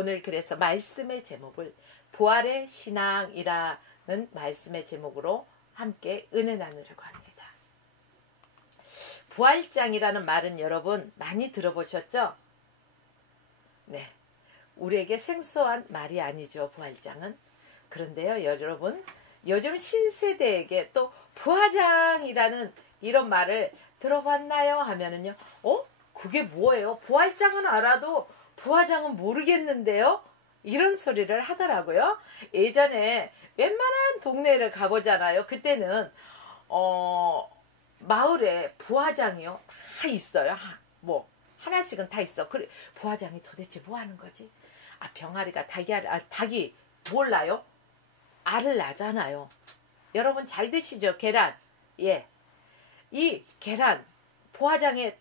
오늘 그래서 말씀의 제목을 부활의 신앙이라는 말씀의 제목으로 함께 은혜 나누려고 합니다. 부활장이라는 말은 여러분 많이 들어보셨죠? 네, 우리에게 생소한 말이 아니죠, 부활장은. 그런데요, 여러분, 요즘 신세대에게 또 부활장이라는 이런 말을 들어봤나요? 하면은요, 그게 뭐예요? 부활장은 알아도 부활장은 모르겠는데요? 이런 소리를 하더라고요. 예전에 웬만한 동네를 가보잖아요. 그때는 마을에 부화장이요 다 있어요. 뭐 하나씩은 다 있어. 그래, 부화장이 도대체 뭐 하는 거지? 병아리가 닭이 몰라요? 알을 낳잖아요. 여러분 잘 드시죠? 계란. 예, 이 계란 부화장에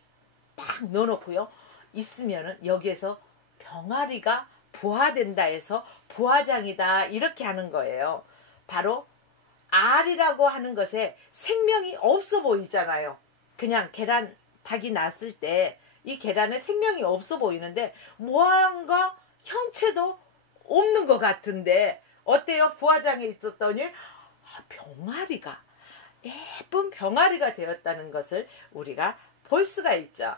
딱 넣어놓고요, 있으면은 여기에서 병아리가 부화된다 해서 부화장이다 이렇게 하는 거예요. 바로 알이라고 하는 것에 생명이 없어 보이잖아요. 그냥 계란 닭이 났을 때 이 계란에 생명이 없어 보이는데 모양과 형체도 없는 것 같은데 어때요? 부화장에 있었더니 병아리가, 예쁜 병아리가 되었다는 것을 우리가 볼 수가 있죠.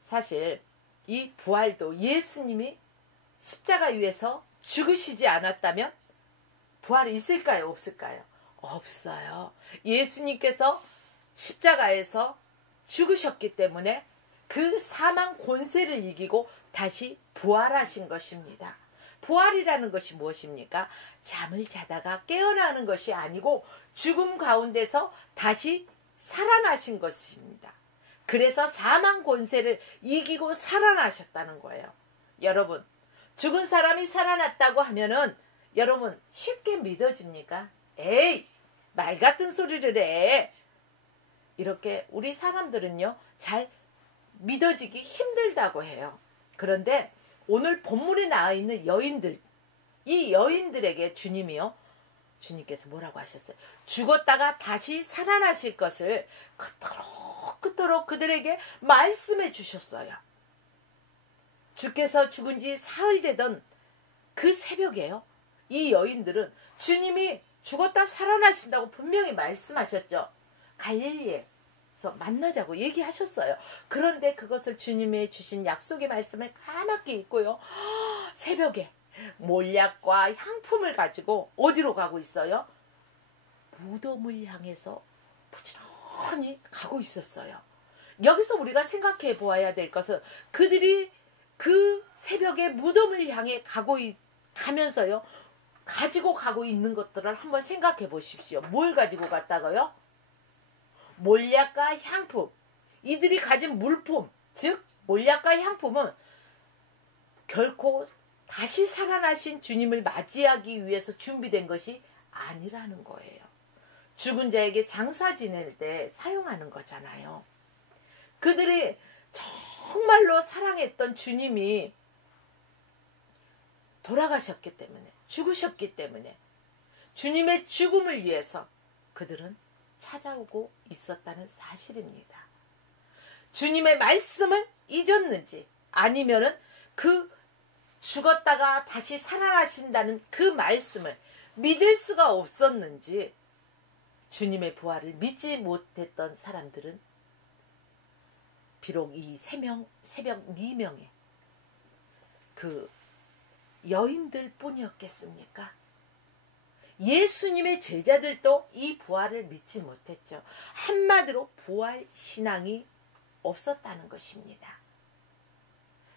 사실 이 부활도 예수님이 십자가 위에서 죽으시지 않았다면 부활이 있을까요? 없을까요? 없어요. 예수님께서 십자가에서 죽으셨기 때문에 그 사망 권세를 이기고 다시 부활하신 것입니다. 부활이라는 것이 무엇입니까? 잠을 자다가 깨어나는 것이 아니고 죽음 가운데서 다시 살아나신 것입니다. 그래서 사망 권세를 이기고 살아나셨다는 거예요. 여러분, 죽은 사람이 살아났다고 하면은 여러분 쉽게 믿어집니까? 에이, 말 같은 소리를 해. 이렇게 우리 사람들은요, 잘 믿어지기 힘들다고 해요. 그런데 오늘 본문에 나와 있는 여인들, 이 여인들에게 주님께서 뭐라고 하셨어요? 죽었다가 다시 살아나실 것을 그토록 그들에게 말씀해 주셨어요. 주께서 죽은 지 사흘 되던 그 새벽에요, 이 여인들은 주님이 죽었다 살아나신다고 분명히 말씀하셨죠. 갈릴리에서 만나자고 얘기하셨어요. 그런데 그것을 주님이 주신 약속의 말씀을 까맣게 잊고요, 새벽에 몰약과 향품을 가지고 어디로 가고 있어요? 무덤을 향해서 부지런히 가고 있었어요. 여기서 우리가 생각해 보아야 될 것은 그들이 그 새벽에 무덤을 향해 가면서요, 가지고 가고 있는 것들을 한번 생각해 보십시오. 뭘 가지고 갔다고요? 몰약과 향품. 이들이 가진 물품, 즉 몰약과 향품은 결코 다시 살아나신 주님을 맞이하기 위해서 준비된 것이 아니라는 거예요. 죽은 자에게 장사 지낼 때 사용하는 거잖아요. 그들이 정말로 사랑했던 주님이 돌아가셨기 때문에, 죽으셨기 때문에 주님의 죽음을 위해서 그들은 찾아오고 있었다는 사실입니다. 주님의 말씀을 잊었는지, 아니면은 그 죽었다가 다시 살아나신다는 그 말씀을 믿을 수가 없었는지, 주님의 부활을 믿지 못했던 사람들은 비록 이 새벽 미명에 그 여인들 뿐이었겠습니까? 예수님의 제자들도 이 부활을 믿지 못했죠. 한마디로 부활 신앙이 없었다는 것입니다.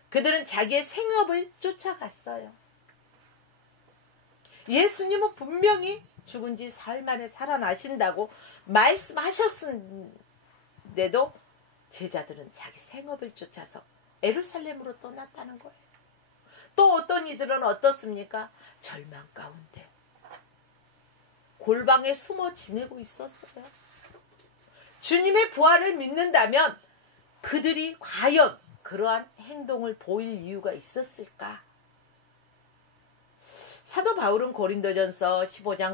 그들은 자기의 생업을 쫓아갔어요. 예수님은 분명히 죽은 지 사흘 만에 살아나신다고 말씀하셨는데도 제자들은 자기 생업을 쫓아서 예루살렘으로 떠났다는 거예요. 또 어떤 이들은 어떻습니까? 절망 가운데 골방에 숨어 지내고 있었어요. 주님의 부활을 믿는다면 그들이 과연 그러한 행동을 보일 이유가 있었을까? 사도 바울은 고린도전서 15장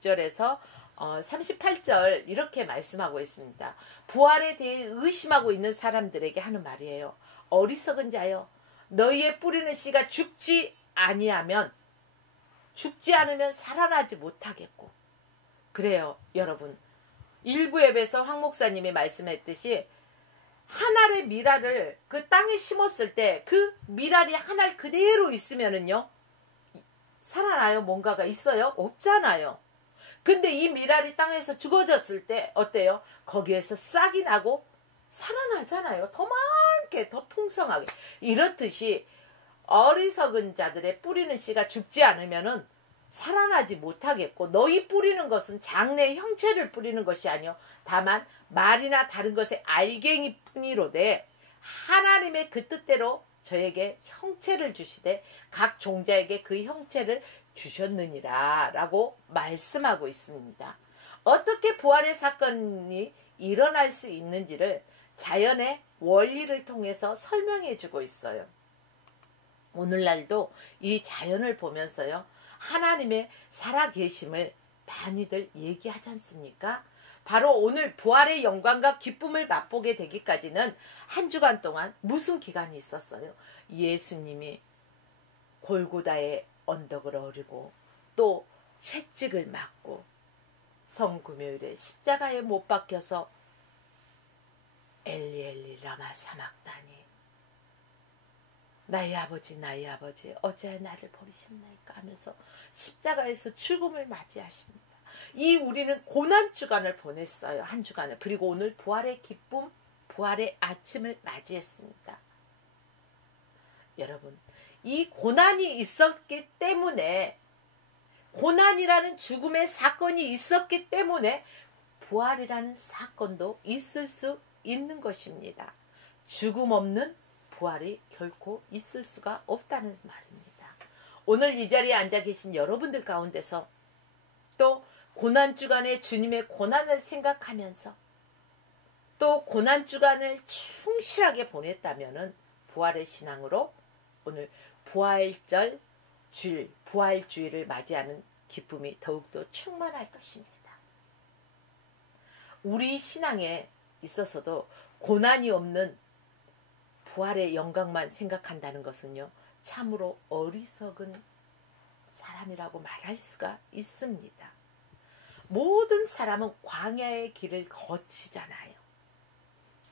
36절에서 38절 이렇게 말씀하고 있습니다. 부활에 대해 의심하고 있는 사람들에게 하는 말이에요. 어리석은 자여, 너희의 뿌리는 씨가 죽지 않으면 살아나지 못하겠고. 그래요, 여러분. 일부 앱에서 황 목사님이 말씀했듯이 한 알의 미랄을 그 땅에 심었을 때 그 미랄이 한 알 그대로 있으면은요, 살아나요? 뭔가가 있어요? 없잖아요. 근데 이 미랄이 땅에서 죽어졌을 때 어때요? 거기에서 싹이 나고 살아나잖아요. 더 많게, 더 풍성하게. 이렇듯이 어리석은 자들의 뿌리는 씨가 죽지 않으면은 살아나지 못하겠고, 너희 뿌리는 것은 장래의 형체를 뿌리는 것이 아니요 다만 말이나 다른 것의 알갱이 뿐이로되 하나님의 그 뜻대로 저에게 형체를 주시되 각 종자에게 그 형체를 주셨느니라 라고 말씀하고 있습니다. 어떻게 부활의 사건이 일어날 수 있는지를 자연의 원리를 통해서 설명해 주고 있어요. 오늘날도 이 자연을 보면서요, 하나님의 살아계심을 많이들 얘기하지 않습니까? 바로 오늘 부활의 영광과 기쁨을 맛보게 되기까지는 한 주간 동안 무슨 기간이 있었어요? 예수님이 골고다의 언덕을 오르고 또 채찍을 맞고 성금요일에 십자가에 못 박혀서 엘리 엘리 라마 사막다니, 나의 아버지 어찌하여 나를 버리셨나이까 하면서 십자가에서 죽음을 맞이하십니다. 이 우리는 고난주간을 보냈어요. 한 주간을. 그리고 오늘 부활의 기쁨, 부활의 아침을 맞이했습니다. 여러분, 이 고난이 있었기 때문에, 고난이라는 죽음의 사건이 있었기 때문에 부활이라는 사건도 있을 수 있는 것입니다. 죽음 없는 부활이 결코 있을 수가 없다는 말입니다. 오늘 이 자리에 앉아 계신 여러분들 가운데서 또 고난주간에 주님의 고난을 생각하면서 또 고난주간을 충실하게 보냈다면은 부활의 신앙으로 오늘 부활절 주일, 부활주일을 맞이하는 기쁨이 더욱더 충만할 것입니다. 우리 신앙에 있어서도 고난이 없는 부활의 영광만 생각한다는 것은요, 참으로 어리석은 사람이라고 말할 수가 있습니다. 모든 사람은 광야의 길을 거치잖아요.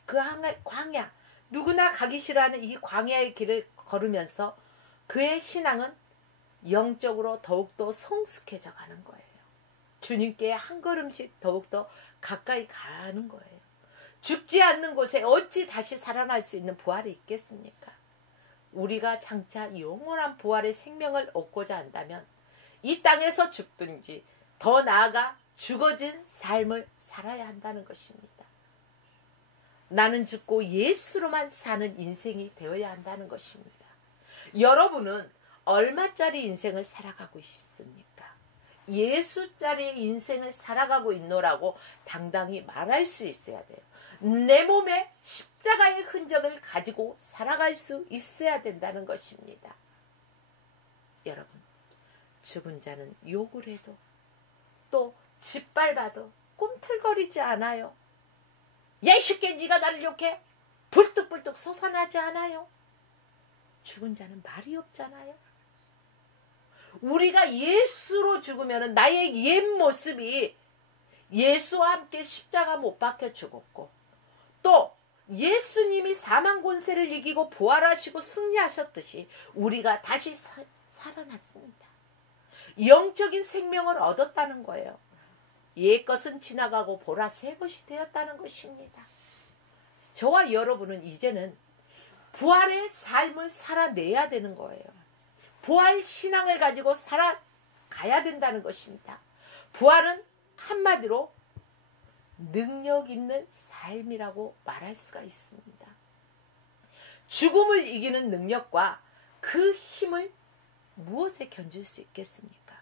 그 광야, 누구나 가기 싫어하는 이 광야의 길을 걸으면서 그의 신앙은 영적으로 더욱더 성숙해져 가는 거예요. 주님께 한 걸음씩 더욱더 가까이 가는 거예요. 죽지 않는 곳에 어찌 다시 살아날 수 있는 부활이 있겠습니까? 우리가 장차 영원한 부활의 생명을 얻고자 한다면 이 땅에서 죽든지 더 나아가 죽어진 삶을 살아야 한다는 것입니다. 나는 죽고 예수로만 사는 인생이 되어야 한다는 것입니다. 여러분은 얼마짜리 인생을 살아가고 있습니까? 예수짜리의 인생을 살아가고 있노라고 당당히 말할 수 있어야 돼요. 내 몸에 십자가의 흔적을 가지고 살아갈 수 있어야 된다는 것입니다. 여러분, 죽은 자는 욕을 해도 또 짓밟아도 꿈틀거리지 않아요. 야, 이 새끼, 네가 나를 욕해? 불뚝불뚝 솟아나지 않아요. 죽은 자는 말이 없잖아요. 우리가 예수로 죽으면 나의 옛 모습이 예수와 함께 십자가 못 박혀 죽었고, 또 예수님이 사망 권세를 이기고 부활하시고 승리하셨듯이 우리가 다시 살아났습니다. 영적인 생명을 얻었다는 거예요. 옛것은 지나가고 보라 새 것이 되었다는 것입니다. 저와 여러분은 이제는 부활의 삶을 살아내야 되는 거예요. 부활 신앙을 가지고 살아가야 된다는 것입니다. 부활은 한마디로 능력 있는 삶이라고 말할 수가 있습니다. 죽음을 이기는 능력과 그 힘을 무엇에 견줄 수 있겠습니까?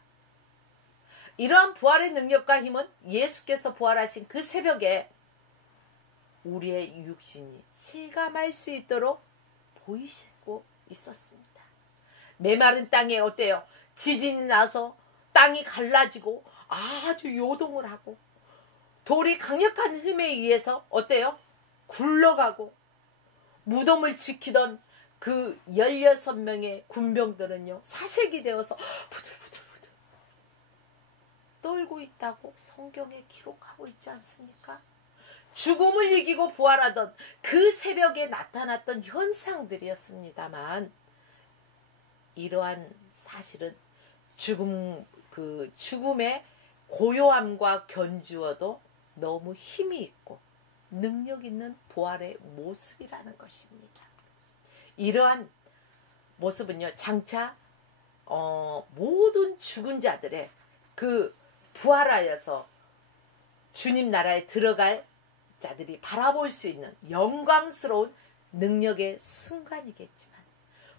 이러한 부활의 능력과 힘은 예수께서 부활하신 그 새벽에 우리의 육신이 실감할 수 있도록 보이시고 있었습니다. 메마른 땅에 어때요? 지진이 나서 땅이 갈라지고 아주 요동을 하고 돌이 강력한 힘에 의해서 어때요? 굴러가고 무덤을 지키던 그 16명의 군병들은요 사색이 되어서 부들부들부들 떨고 있다고 성경에 기록하고 있지 않습니까? 죽음을 이기고 부활하던 그 새벽에 나타났던 현상들이었습니다만 이러한 사실은 죽음의 고요함과 견주어도 너무 힘이 있고 능력 있는 부활의 모습이라는 것입니다. 이러한 모습은요 장차 모든 죽은 자들의 그 부활하여서 주님 나라에 들어갈 자들이 바라볼 수 있는 영광스러운 능력의 순간이겠지만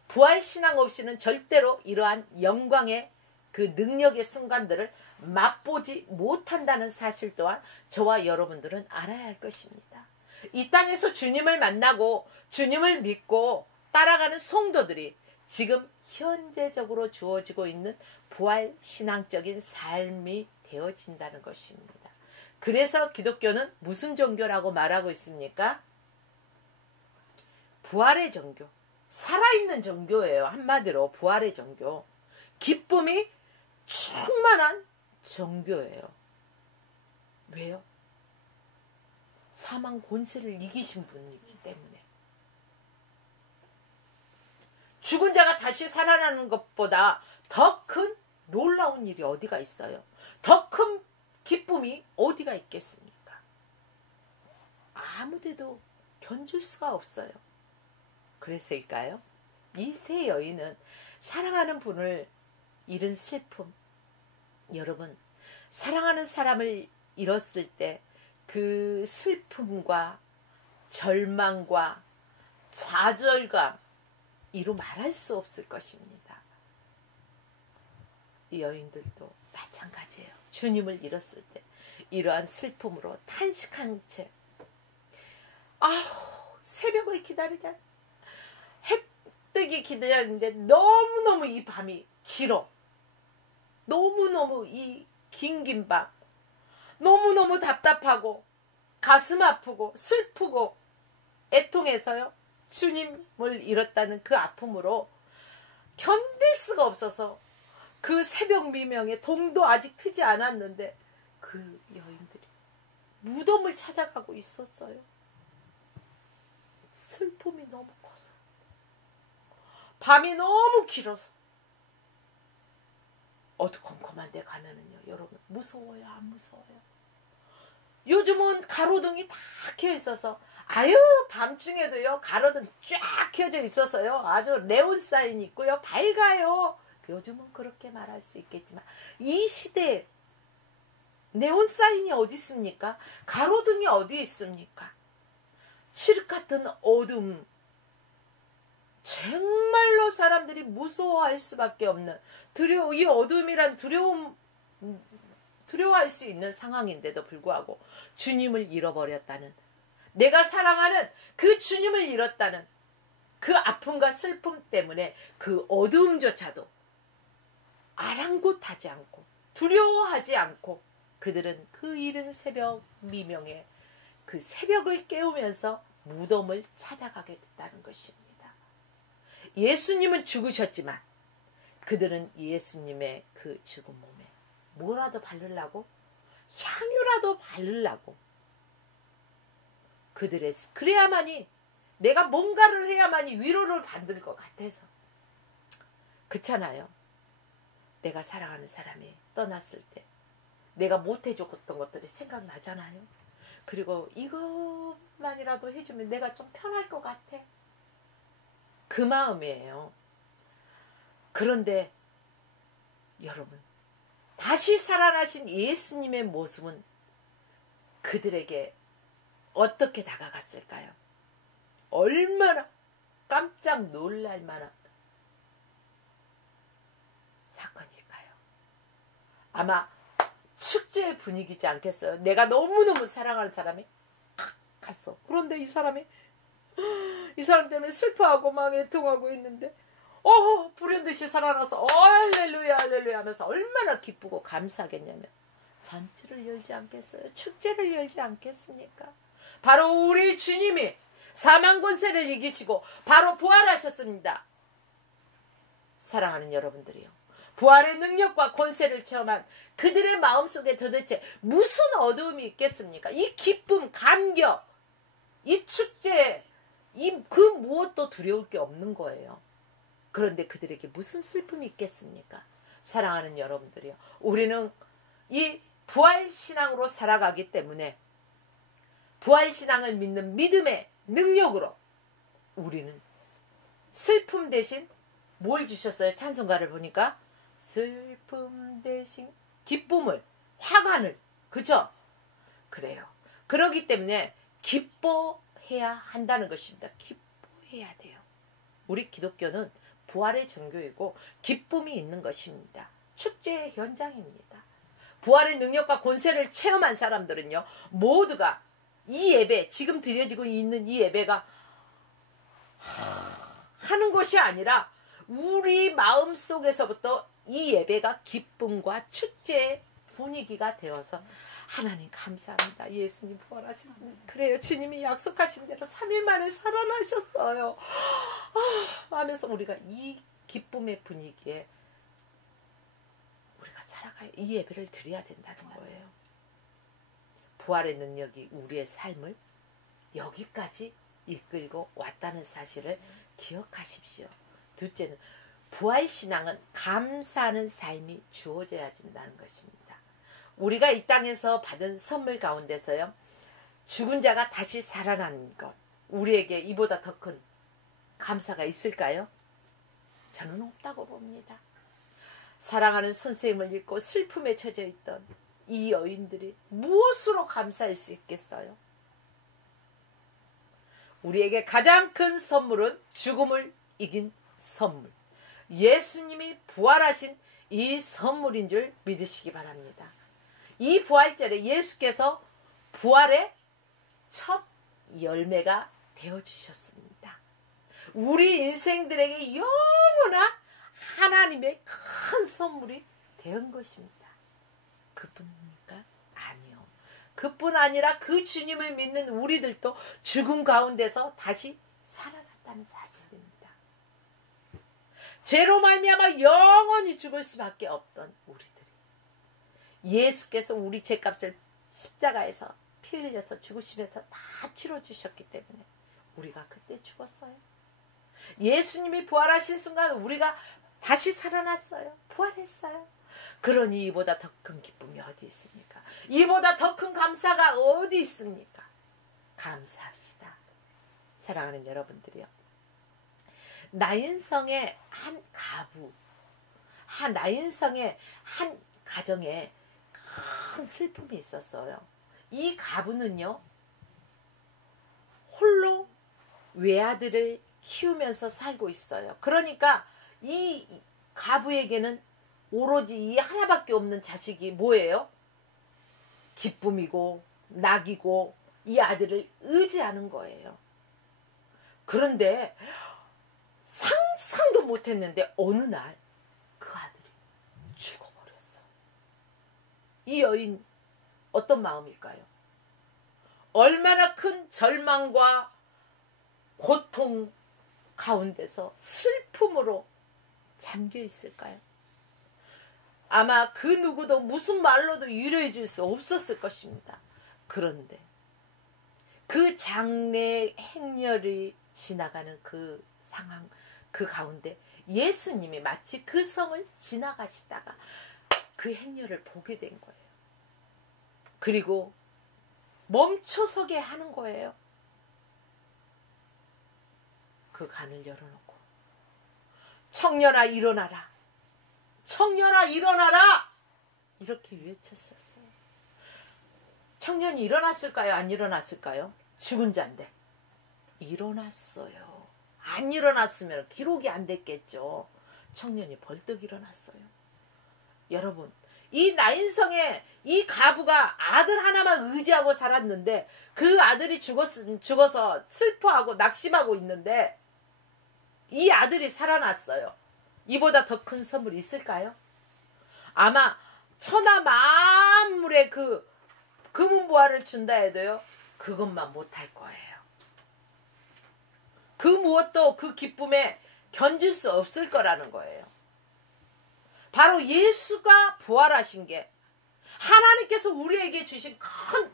부활신앙 없이는 절대로 이러한 영광의 그 능력의 순간들을 맛보지 못한다는 사실 또한 저와 여러분들은 알아야 할 것입니다. 이 땅에서 주님을 만나고 주님을 믿고 따라가는 성도들이 지금 현재적으로 주어지고 있는 부활신앙적인 삶이 되어진다는 것입니다. 그래서 기독교는 무슨 종교라고 말하고 있습니까? 부활의 종교. 살아있는 종교예요. 한마디로 부활의 종교. 기쁨이 충만한 종교예요. 왜요? 사망 권세를 이기신 분이기 때문에. 죽은 자가 다시 살아나는 것보다 더 큰 놀라운 일이 어디가 있어요? 더 큰 기쁨이 어디가 있겠습니까? 아무데도 견줄 수가 없어요. 그래서일까요? 이 세 여인은 사랑하는 분을 잃은 슬픔. 여러분, 사랑하는 사람을 잃었을 때 그 슬픔과 절망과 좌절감 이루 말할 수 없을 것입니다. 이 여인들도 마찬가지예요. 주님을 잃었을 때 이러한 슬픔으로 탄식한 채 새벽을 기다리자 해 뜨기 기다리는데 너무너무 이 밤이 길어. 너무너무 이 긴 밤 너무너무 답답하고 가슴 아프고 슬프고 애통해서요 주님을 잃었다는 그 아픔으로 견딜 수가 없어서 그 새벽 미명에 동도 아직 트지 않았는데 그 여인들이 무덤을 찾아가고 있었어요. 슬픔이 너무 커서 밤이 너무 길어서 어두컴컴한 데 가면은요 여러분 무서워요 안 무서워요? 요즘은 가로등이 다 켜 있어서 밤중에도요 가로등 쫙 켜져 있어서요 아주 네온 사인이 있고요 밝아요. 요즘은 그렇게 말할 수 있겠지만 이 시대에 네온 사인이 어디 있습니까? 가로등이 어디 있습니까? 칠흑 같은 어둠, 정말로 사람들이 무서워할 수밖에 없는 이 어둠이란 두려워할 수 있는 상황인데도 불구하고 주님을 잃어버렸다는, 내가 사랑하는 그 주님을 잃었다는 그 아픔과 슬픔 때문에 그 어두움조차도 아랑곳하지 않고 두려워하지 않고 그들은 그 이른 새벽 미명에 그 새벽을 깨우면서 무덤을 찾아가게 됐다는 것입니다. 예수님은 죽으셨지만 그들은 예수님의 그 죽은 몸에 뭐라도 바르려고, 향유라도 바르려고 그래야만이, 내가 뭔가를 해야만이 위로를 받을 것 같아서. 그렇잖아요. 내가 사랑하는 사람이 떠났을 때 내가 못해줬던 것들이 생각나잖아요. 그리고 이것만이라도 해주면 내가 좀 편할 것 같아. 그 마음이에요. 그런데 여러분, 다시 살아나신 예수님의 모습은 그들에게 어떻게 다가갔을까요? 얼마나 깜짝 놀랄 만한 사건일까요? 아마 축제의 분위기지 않겠어요? 내가 너무너무 사랑하는 사람이 갔어. 그런데 이 사람 때문에 슬퍼하고 막 애통하고 있는데 불현듯이 살아나서 할렐루야 할렐루야 하면서 얼마나 기쁘고 감사하겠냐면 잔치를 열지 않겠어요? 축제를 열지 않겠습니까? 바로 우리 주님이 사망 권세를 이기시고 바로 부활하셨습니다. 사랑하는 여러분들이요. 부활의 능력과 권세를 체험한 그들의 마음속에 도대체 무슨 어두움이 있겠습니까? 이 기쁨, 감격, 이 축제, 그 무엇도 두려울 게 없는 거예요. 그런데 그들에게 무슨 슬픔이 있겠습니까? 사랑하는 여러분들이요. 우리는 이 부활신앙으로 살아가기 때문에 부활신앙을 믿는 믿음의 능력으로 우리는 슬픔 대신 뭘 주셨어요? 찬송가를 보니까 슬픔 대신 기쁨을, 화관을, 그죠? 그래요. 그러기 때문에 기뻐해야 한다는 것입니다. 기뻐해야 돼요. 우리 기독교는 부활의 종교이고 기쁨이 있는 것입니다. 축제의 현장입니다. 부활의 능력과 권세를 체험한 사람들은요, 모두가 이 예배, 지금 드려지고 있는 이 예배가 하는 것이 아니라 우리 마음속에서부터 이 예배가 기쁨과 축제의 분위기가 되어서 하나님 감사합니다. 예수님 부활하셨습니다. 그래요. 주님이 약속하신 대로 3일 만에 살아나셨어요. 하면서 우리가 이 기쁨의 분위기에 우리가 살아가야, 이 예배를 드려야 된다는 거예요. 부활의 능력이 우리의 삶을 여기까지 이끌고 왔다는 사실을 기억하십시오. 둘째는 부활신앙은 감사하는 삶이 주어져야 된다는 것입니다. 우리가 이 땅에서 받은 선물 가운데서요, 죽은 자가 다시 살아난 것, 우리에게 이보다 더 큰 감사가 있을까요? 저는 없다고 봅니다. 사랑하는 선생님을 잃고 슬픔에 처져 있던 이 여인들이 무엇으로 감사할 수 있겠어요? 우리에게 가장 큰 선물은 죽음을 이긴 선물, 예수님이 부활하신 이 선물인 줄 믿으시기 바랍니다. 이 부활절에 예수께서 부활의 첫 열매가 되어주셨습니다. 우리 인생들에게 영원한 하나님의 큰 선물이 된 것입니다. 그뿐입니까? 아니요. 그뿐 아니라 그 주님을 믿는 우리들도 죽음 가운데서 다시 살아났다는 사실입니다. 죄로 말미암아 영원히 죽을 수밖에 없던 우리들이 예수께서 우리 죄값을 십자가에서 피 흘려서 죽으시면서 다 치러주셨기 때문에 우리가 그때 죽었어요. 예수님이 부활하신 순간 우리가 다시 살아났어요. 부활했어요. 그러니 이보다 더 큰 기쁨이 어디 있습니까? 이보다 더 큰 감사가 어디 있습니까? 감사합시다. 사랑하는 여러분들이요. 나인성의 한 가부, 나인성의 한 가정에 큰 슬픔이 있었어요. 이 가부는요, 홀로 외아들을 키우면서 살고 있어요. 그러니까 이 가부에게는 오로지 이 하나밖에 없는 자식이 뭐예요? 기쁨이고 낙이고 이 아들을 의지하는 거예요. 그런데 상상도 못했는데 어느 날 그 아들이 죽어버렸어. 이 여인 어떤 마음일까요? 얼마나 큰 절망과 고통 가운데서 슬픔으로 잠겨 있을까요? 아마 그 누구도 무슨 말로도 위로해 줄 수 없었을 것입니다. 그런데 그 장례 행렬이 지나가는 그 상황, 그 가운데 예수님이 마치 그 성을 지나가시다가 그 행렬을 보게 된 거예요. 그리고 멈춰서게 하는 거예요. 그 간을 열어놓고 청년아 일어나라, 청년아 일어나라, 이렇게 외쳤었어요. 청년이 일어났을까요? 안 일어났을까요? 죽은 자인데 일어났어요. 안 일어났으면 기록이 안 됐겠죠. 청년이 벌떡 일어났어요. 여러분, 이 나인성의 이 가부가 아들 하나만 의지하고 살았는데 그 아들이 죽어서 슬퍼하고 낙심하고 있는데 이 아들이 살아났어요. 이보다 더 큰 선물이 있을까요? 아마 천하 만물의 그 금은보화를 준다 해도요, 그것만 못할 거예요. 그 무엇도 그 기쁨에 견딜 수 없을 거라는 거예요. 바로 예수가 부활하신 게 하나님께서 우리에게 주신 큰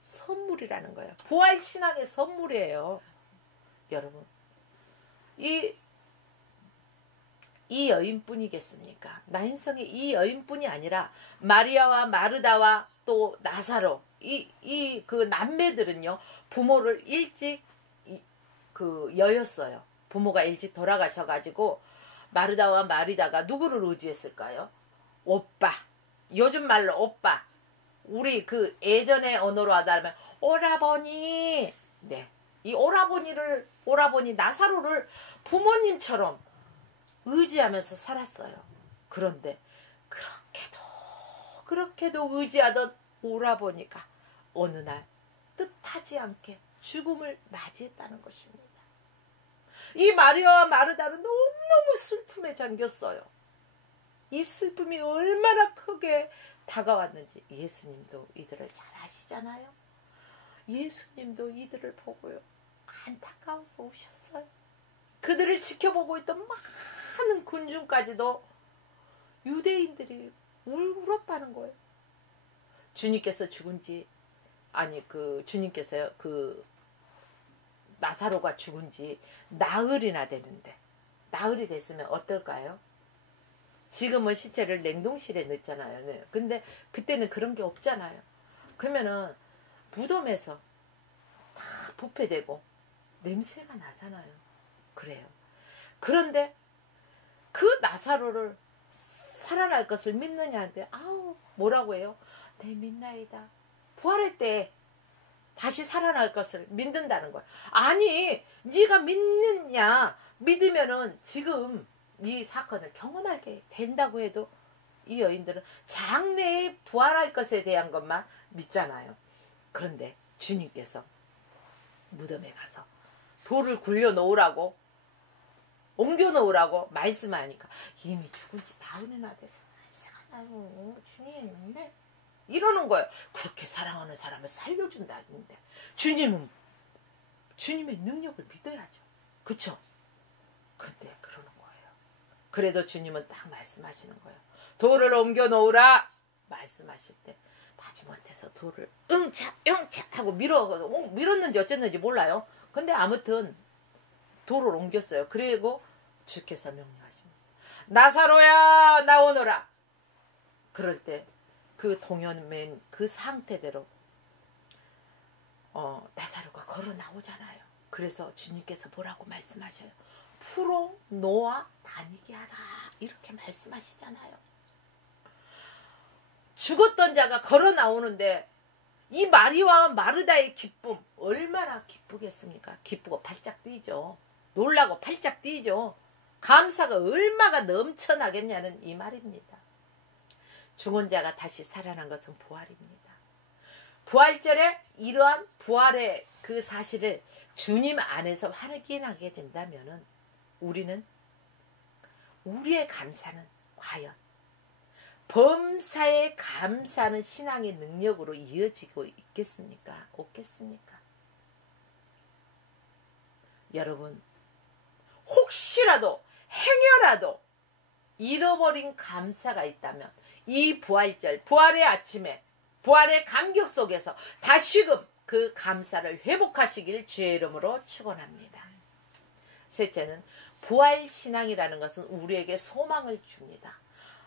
선물이라는 거예요. 부활신앙의 선물이에요. 여러분, 이 여인뿐이겠습니까? 나인성의 이 여인뿐이 아니라 마리아와 마르다와 또 나사로 그 남매들은요, 부모를 일찍 여였어요. 부모가 일찍 돌아가셔가지고 마르다와 마리다가 누구를 의지했을까요? 오빠. 요즘 말로 오빠. 우리 그 예전의 언어로 하다면 오라버니. 네, 이 오라버니 나사로를 부모님처럼 의지하면서 살았어요. 그런데 그렇게도 의지하던 오라버니가 어느 날 뜻하지 않게 죽음을 맞이했다는 것입니다. 이 마리아와 마르다는 너무너무 슬픔에 잠겼어요. 이 슬픔이 얼마나 크게 다가왔는지 예수님도 이들을 잘 아시잖아요. 예수님도 이들을 보고요, 안타까워서 우셨어요. 그들을 지켜보고 있던 많은 군중까지도 유대인들이 울었다는 거예요. 주님께서 죽은지, 주님께서요, 나사로가 죽은지 나흘이나 되는데, 나흘이 됐으면 어떨까요? 지금은 시체를 냉동실에 넣잖아요. 네. 근데 그때는 그런 게 없잖아요. 그러면은 무덤에서 다 부패되고 냄새가 나잖아요. 그래요. 그런데 그 나사로를 살아날 것을 믿느냐는데, 뭐라고 해요? 네, 믿나이다. 부활할 때 다시 살아날 것을 믿는다는 거야. 아니, 네가 믿으면은 지금 이 사건을 경험하게 된다고 해도 이 여인들은 장래에 부활할 것에 대한 것만 믿잖아요. 그런데 주님께서 무덤에 가서 돌을 굴려 놓으라고, 옮겨 놓으라고 말씀하니까 이미 죽은 지 나흘이나 돼서 냄새가 나요. 주님, 네? 이러는 거예요. 그렇게 사랑하는 사람을 살려준다는데 주님은 주님의 능력을 믿어야죠. 그쵸? 근데 그러는 거예요. 그래도 주님은 딱 말씀하시는 거예요. 돌을 옮겨 놓으라 말씀하실 때 마지못해서 돌을 응차 하고 밀었는지 어쨌는지 몰라요. 근데 아무튼 돌을 옮겼어요. 그리고 주께서 명령하십니다. 나사로야 나오너라. 그럴 때 그 동연맨 그 상태대로 나사로가 걸어 나오잖아요. 그래서 주님께서 뭐라고 말씀하셔요? 풀어 놓아 다니게 하라 이렇게 말씀하시잖아요. 죽었던 자가 걸어 나오는데 이 마리아와 마르다의 기쁨 얼마나 기쁘겠습니까? 기쁘고 팔짝 뛰죠. 놀라고 팔짝 뛰죠. 감사가 얼마나 넘쳐나겠냐는 이 말입니다. 죽은 자가 다시 살아난 것은 부활입니다. 부활절에 이러한 부활의 그 사실을 주님 안에서 확인하게 된다면은 우리의 감사는 과연 범사에 감사하는 신앙의 능력으로 이어지고 있겠습니까? 없겠습니까? 여러분, 혹시라도 행여라도 잃어버린 감사가 있다면 이 부활절, 부활의 아침에 부활의 감격 속에서 다시금 그 감사를 회복하시길 주의 이름으로 축원합니다. 셋째는 부활신앙이라는 것은 우리에게 소망을 줍니다.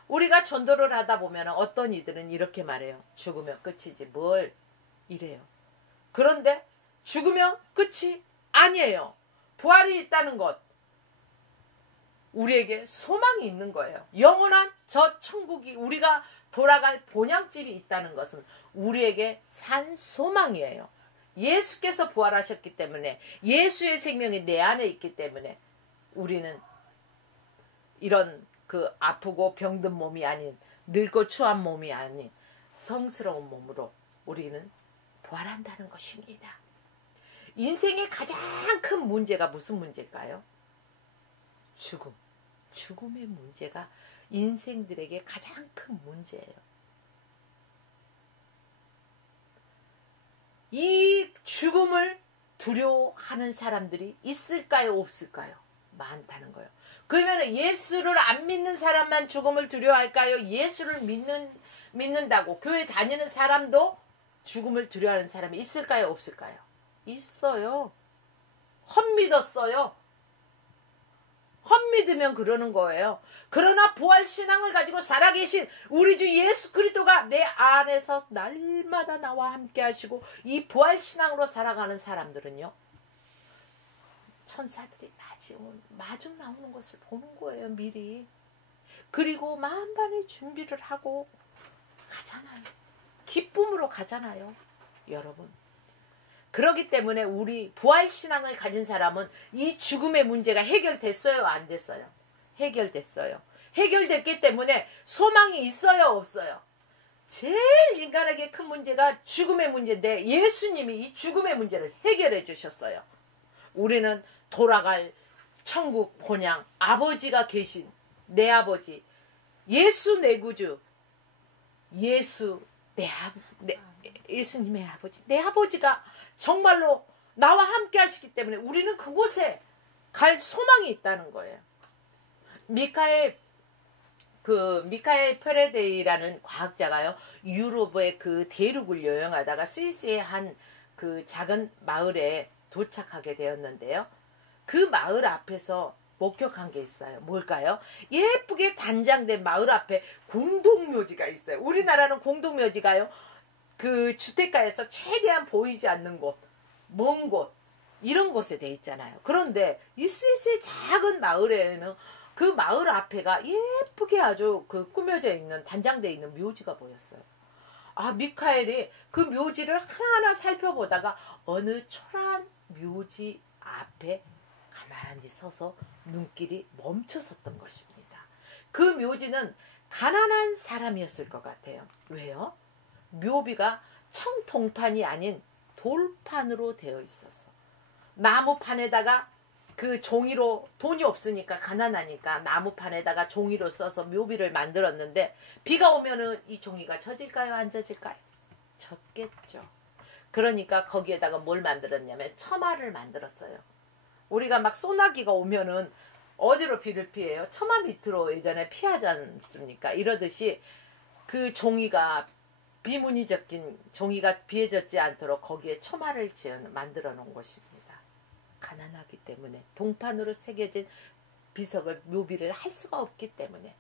우리가 전도를 하다 보면 어떤 이들은 이렇게 말해요. 죽으면 끝이지 뭘 이래요. 그런데 죽으면 끝이 아니에요. 부활이 있다는 것, 우리에게 소망이 있는 거예요. 영원한 저 천국이 우리가 돌아갈 본향집이 있다는 것은 우리에게 산 소망이에요. 예수께서 부활하셨기 때문에, 예수의 생명이 내 안에 있기 때문에 우리는 이런 그 아프고 병든 몸이 아닌, 늙고 추한 몸이 아닌 성스러운 몸으로 우리는 부활한다는 것입니다. 인생의 가장 큰 문제가 무슨 문제일까요? 죽음. 죽음의 문제가 인생들에게 가장 큰 문제예요. 이 죽음을 두려워하는 사람들이 있을까요, 없을까요? 많다는 거예요. 그러면 예수를 안 믿는 사람만 죽음을 두려워할까요? 예수를 믿는다고 교회 다니는 사람도 죽음을 두려워하는 사람이 있을까요, 없을까요? 있어요. 헛믿었어요. 헛믿으면 그러는 거예요. 그러나 부활신앙을 가지고 살아계신 우리 주 예수 그리스도가 내 안에서 날마다 나와 함께 하시고 이 부활신앙으로 살아가는 사람들은요, 천사들이 마중 나오는 것을 보는 거예요, 미리. 그리고 만반의 준비를 하고 가잖아요. 기쁨으로 가잖아요, 여러분. 그렇기 때문에 우리 부활신앙을 가진 사람은 이 죽음의 문제가 해결됐어요, 안 됐어요? 해결됐어요. 해결됐기 때문에 소망이 있어요, 없어요? 제일 인간에게 큰 문제가 죽음의 문제인데 예수님이 이 죽음의 문제를 해결해 주셨어요. 우리는 돌아갈 천국 본향 아버지가 계신 내 아버지, 예수 내 구주, 예수님의 아버지, 내 아버지가 정말로 나와 함께 하시기 때문에 우리는 그곳에 갈 소망이 있다는 거예요. 미카엘 페레데이라는 과학자가요, 유럽의 그 대륙을 여행하다가 스위스의 한 그 작은 마을에 도착하게 되었는데요. 그 마을 앞에서 목격한 게 있어요. 뭘까요? 예쁘게 단장된 마을 앞에 공동묘지가 있어요. 우리나라는 공동묘지가요, 그 주택가에서 최대한 보이지 않는 곳, 먼 곳, 이런 곳에 돼 있잖아요. 그런데 이 스위스의 작은 마을에는 그 마을 앞에가 예쁘게 아주 그 꾸며져 있는, 단장되어 있는 묘지가 보였어요. 아, 미카엘이 그 묘지를 하나하나 살펴보다가 어느 초라한 묘지 앞에 가만히 서서 눈길이 멈춰섰던 것입니다. 그 묘지는 가난한 사람이었을 것 같아요. 왜요? 묘비가 청동판이 아닌 돌판으로 되어 있었어. 나무판에다가 그 종이로, 돈이 없으니까 가난하니까 나무판에다가 종이로 써서 묘비를 만들었는데 비가 오면은 이 종이가 젖을까요, 안 젖을까요? 젖겠죠. 그러니까 거기에다가 뭘 만들었냐면 처마를 만들었어요. 우리가 막 소나기가 오면은 어디로 비를 피해요? 처마 밑으로 예전에 피하지 않습니까? 이러듯이 그 종이가, 비문이 적힌 종이가 비에 젖지 않도록 거기에 처마를 만들어 놓은 것입니다. 가난하기 때문에 동판으로 새겨진 비석을, 묘비를 할 수가 없기 때문에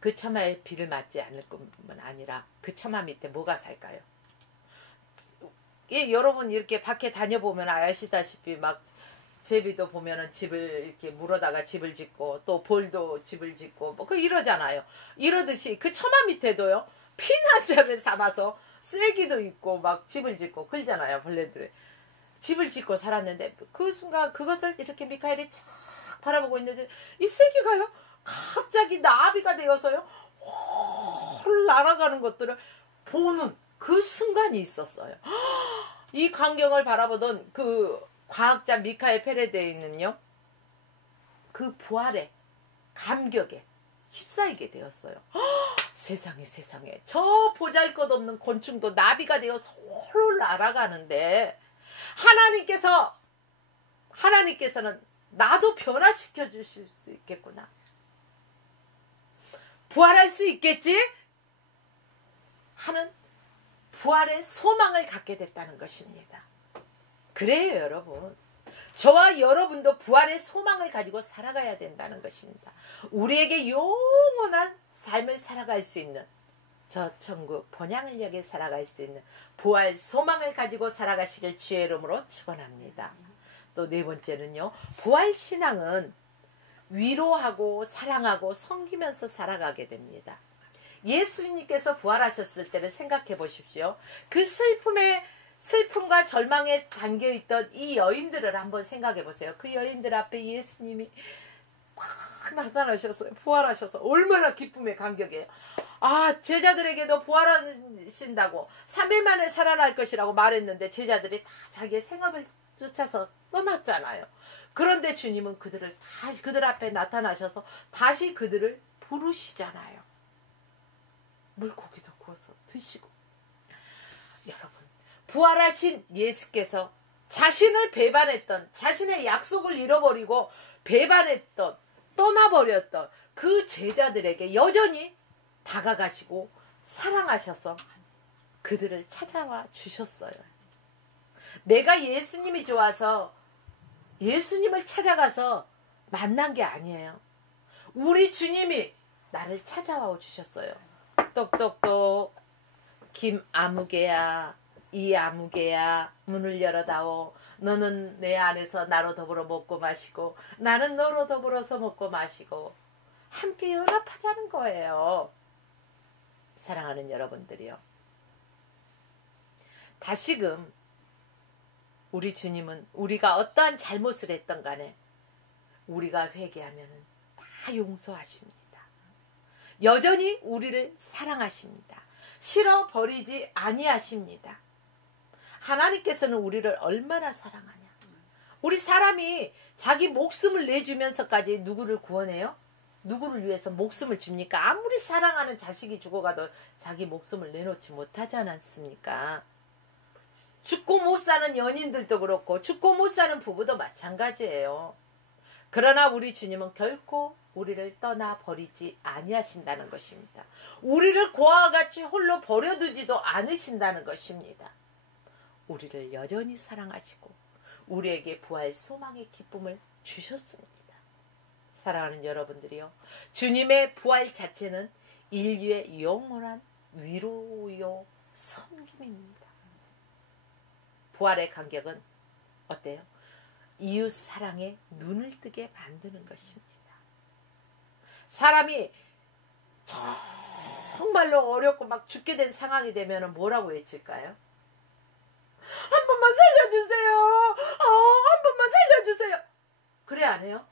그 처마에 비를 맞지 않을 뿐만 아니라 그 처마 밑에 뭐가 살까요? 예, 여러분 이렇게 밖에 다녀보면 아시다시피 막 제비도 보면은 집을 이렇게 물어다가 집을 짓고 또 벌도 집을 짓고 뭐 그 이러잖아요. 이러듯이 그 처마 밑에도요, 피난처를 삼아서 쐐기도 있고 막 집을 짓고 그러잖아요. 벌레들이 집을 짓고 살았는데 그 순간 그것을 이렇게 미카엘이 착 바라보고 있는데 이 쐐기가요 갑자기 나비가 되어서요 홀 날아가는 것들을 보는 그 순간이 있었어요. 이 광경을 바라보던 그 과학자 미카엘 페레데이는요, 그 부활의 감격에 휩싸이게 되었어요. 세상에 저 보잘것없는 곤충도 나비가 되어서 홀로 날아가는데 하나님께서는 나도 변화시켜 주실 수 있겠구나, 부활할 수 있겠지 하는 부활의 소망을 갖게 됐다는 것입니다. 그래요, 여러분. 저와 여러분도 부활의 소망을 가지고 살아가야 된다는 것입니다. 우리에게 영원한 삶을 살아갈 수 있는, 저 천국 본향을 여기 살아갈 수 있는 부활 소망을 가지고 살아가시길 주의 이름으로 축원합니다. 또 네 번째는요, 부활 신앙은 위로하고 사랑하고 섬기면서 살아가게 됩니다. 예수님께서 부활하셨을 때를 생각해 보십시오. 그 슬픔과 절망에 담겨있던 이 여인들을 한번 생각해 보세요. 그 여인들 앞에 예수님이 딱 나타나셨어요. 부활하셔서 얼마나 기쁨의 감격이에요. 아, 제자들에게도 부활하신다고 3일 만에 살아날 것이라고 말했는데 제자들이 다 자기의 생업을 쫓아서 떠났잖아요. 그런데 주님은 그들 앞에 나타나셔서 다시 그들을 부르시잖아요. 물고기도 구워서 드시고. 여러분, 부활하신 예수께서 자신을 배반했던, 자신의 약속을 잃어버리고 배반했던, 떠나버렸던 그 제자들에게 여전히 다가가시고 사랑하셔서 그들을 찾아와 주셨어요. 내가 예수님이 좋아서 예수님을 찾아가서 만난 게 아니에요. 우리 주님이 나를 찾아와 주셨어요. 똑똑똑, 김아무개야, 이아무개야, 문을 열어다오. 너는 내 안에서 나로 더불어 먹고 마시고 나는 너로 더불어서 먹고 마시고 함께 연합하자는 거예요. 사랑하는 여러분들이요. 다시금 우리 주님은 우리가 어떠한 잘못을 했던 간에 우리가 회개하면 다 용서하십니다. 여전히 우리를 사랑하십니다. 싫어버리지 아니하십니다. 하나님께서는 우리를 얼마나 사랑하냐. 우리 사람이 자기 목숨을 내주면서까지 누구를 구원해요? 누구를 위해서 목숨을 줍니까? 아무리 사랑하는 자식이 죽어가도 자기 목숨을 내놓지 못하지 않았습니까? 죽고 못 사는 연인들도 그렇고 죽고 못 사는 부부도 마찬가지예요. 그러나 우리 주님은 결코 우리를 떠나버리지 아니하신다는 것입니다. 우리를 고아와 같이 홀로 버려두지도 않으신다는 것입니다. 우리를 여전히 사랑하시고 우리에게 부활 소망의 기쁨을 주셨습니다. 사랑하는 여러분들이요. 주님의 부활 자체는 인류의 영원한 위로요 섬김입니다. 부활의 간격은 어때요? 이웃 사랑에 눈을 뜨게 만드는 것입니다. 사람이 정말로 어렵고 막 죽게 된 상황이 되면 뭐라고 외칠까요? 한 번만 살려주세요. 한 번만 살려주세요. 그래 안 해요?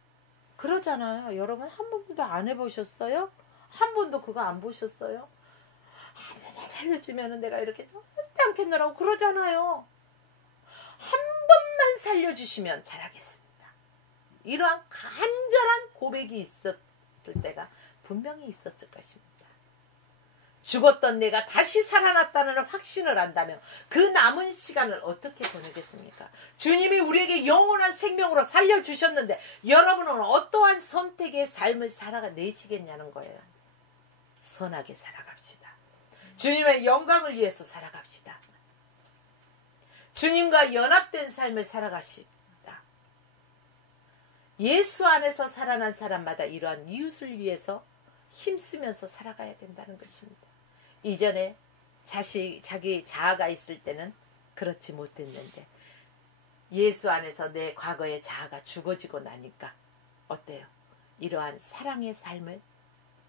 그러잖아요. 여러분 한 번도 안 해보셨어요? 한 번도 그거 안 보셨어요? 한 번만 살려주면 내가 이렇게 절대 않겠노라고 그러잖아요. 한 번만 살려주시면 잘하겠습니다. 이러한 간절한 고백이 있었을 때가 분명히 있었을 것입니다. 죽었던 내가 다시 살아났다는 확신을 한다면 그 남은 시간을 어떻게 보내겠습니까? 주님이 우리에게 영원한 생명으로 살려주셨는데 여러분은 어떠한 선택의 삶을 살아내시겠냐는 거예요. 선하게 살아갑시다. 주님의 영광을 위해서 살아갑시다. 주님과 연합된 삶을 살아가십니다. 예수 안에서 살아난 사람마다 이러한 이웃을 위해서 힘쓰면서 살아가야 된다는 것입니다. 이전에 자기 자아가 있을 때는 그렇지 못했는데 예수 안에서 내 과거의 자아가 죽어지고 나니까 어때요? 이러한 사랑의 삶을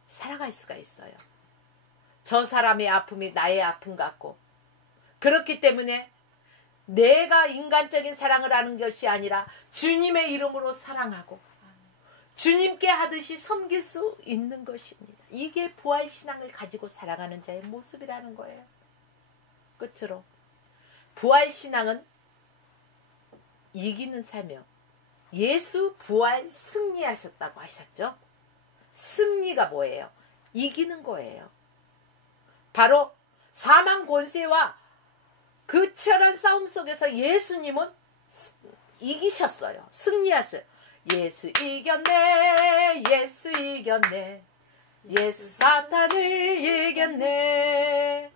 살아갈 수가 있어요. 저 사람의 아픔이 나의 아픔 같고 그렇기 때문에 내가 인간적인 사랑을 하는 것이 아니라 주님의 이름으로 사랑하고 주님께 하듯이 섬길 수 있는 것입니다. 이게 부활신앙을 가지고 살아가는 자의 모습이라는 거예요. 끝으로 부활신앙은 이기는 삶이요. 예수 부활 승리하셨다고 하셨죠. 승리가 뭐예요? 이기는 거예요. 바로 사망 권세와 그 치열한 싸움 속에서 예수님은 이기셨어요. 승리하셨어요. 예수 이겼네. 예수 이겼네. 예수 사탄을 이겼네.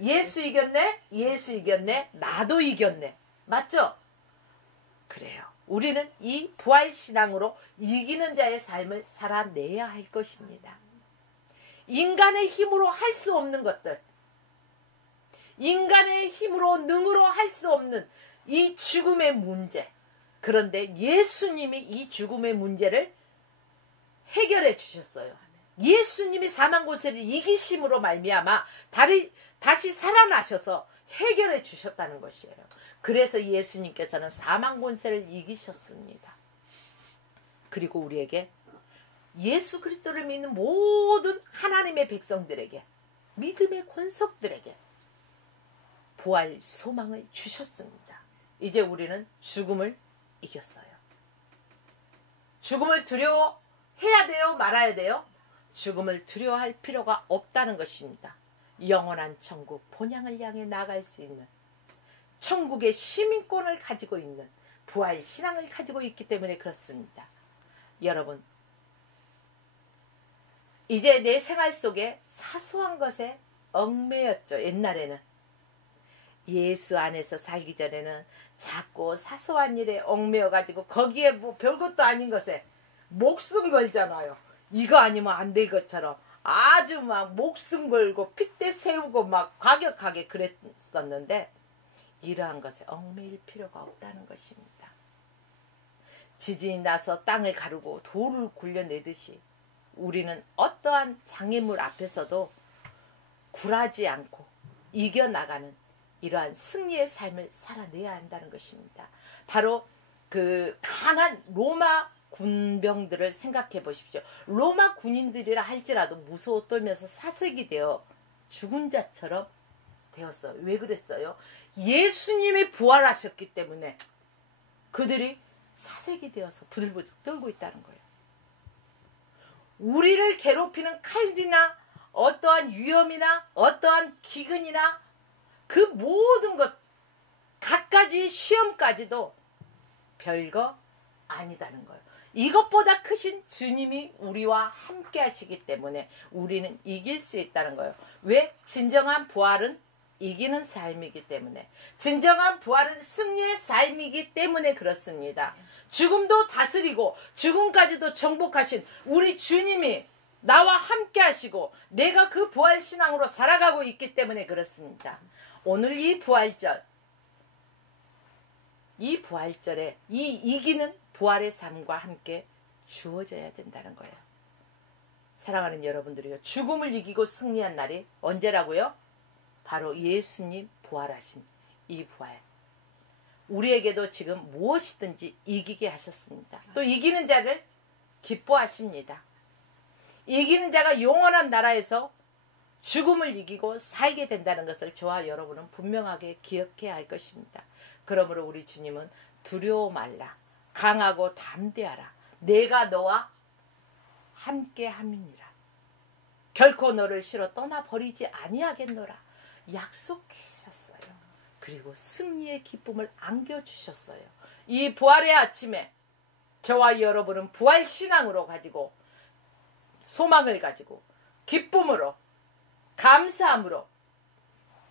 예수 이겼네. 예수 이겼네. 나도 이겼네. 맞죠? 그래요. 우리는 이 부활신앙으로 이기는 자의 삶을 살아내야 할 것입니다. 인간의 힘으로 할 수 없는 것들, 인간의 힘으로 능으로 할 수 없는 이 죽음의 문제, 그런데 예수님이 이 죽음의 문제를 해결해 주셨어요. 예수님이 사망 권세를 이기심으로 말미암아 다시 살아나셔서 해결해 주셨다는 것이에요. 그래서 예수님께서는 사망 권세를 이기셨습니다. 그리고 우리에게 예수 그리스도를 믿는 모든 하나님의 백성들에게, 믿음의 권속들에게 부활 소망을 주셨습니다. 이제 우리는 죽음을 이겼어요. 죽음을 두려워해야 돼요? 말아야 돼요? 죽음을 두려워할 필요가 없다는 것입니다. 영원한 천국 본향을 향해 나갈 수 있는 천국의 시민권을 가지고 있는 부활 신앙을 가지고 있기 때문에 그렇습니다. 여러분, 이제 내 생활 속에 사소한 것에 얽매였죠. 옛날에는 예수 안에서 살기 전에는 자꾸 사소한 일에 얽매여 가지고 거기에 뭐 별것도 아닌 것에 목숨 걸잖아요. 이거 아니면 안 될 것처럼 아주 막 목숨 걸고 핏대 세우고 막 과격하게 그랬었는데 이러한 것에 얽매일 필요가 없다는 것입니다. 지진이 나서 땅을 가르고 돌을 굴려내듯이 우리는 어떠한 장애물 앞에서도 굴하지 않고 이겨나가는 이러한 승리의 삶을 살아내야 한다는 것입니다. 바로 그 강한 로마 군병들을 생각해 보십시오. 로마 군인들이라 할지라도 무서워 떨면서 사색이 되어 죽은 자처럼 되었어요. 왜 그랬어요? 예수님이 부활하셨기 때문에 그들이 사색이 되어서 부들부들 떨고 있다는 거예요. 우리를 괴롭히는 칼이나 어떠한 위험이나 어떠한 기근이나 그 모든 것 갖가지 시험까지도 별거 아니다는 거예요. 이것보다 크신 주님이 우리와 함께 하시기 때문에 우리는 이길 수 있다는 거예요. 왜? 진정한 부활은 이기는 삶이기 때문에, 진정한 부활은 승리의 삶이기 때문에 그렇습니다. 죽음도 다스리고 죽음까지도 정복하신 우리 주님이 나와 함께 하시고 내가 그 부활 신앙으로 살아가고 있기 때문에 그렇습니다. 오늘 이 부활절에 이 이기는 부활의 삶과 함께 주어져야 된다는 거예요. 사랑하는 여러분들이요, 죽음을 이기고 승리한 날이 언제라고요? 바로 예수님 부활하신 이 부활. 우리에게도 지금 무엇이든지 이기게 하셨습니다. 또 이기는 자를 기뻐하십니다. 이기는 자가 영원한 나라에서 죽음을 이기고 살게 된다는 것을 저와 여러분은 분명하게 기억해야 할 것입니다. 그러므로 우리 주님은 두려워 말라, 강하고 담대하라, 내가 너와 함께 함이니라, 결코 너를 실어 떠나버리지 아니하겠노라 약속하셨어요. 그리고 승리의 기쁨을 안겨주셨어요. 이 부활의 아침에 저와 여러분은 부활 신앙으로 가지고 소망을 가지고 기쁨으로 감사함으로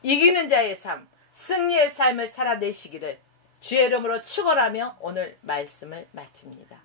이기는 자의 삶, 승리의 삶을 살아내시기를 주의 이름으로 축원하며 오늘 말씀을 마칩니다.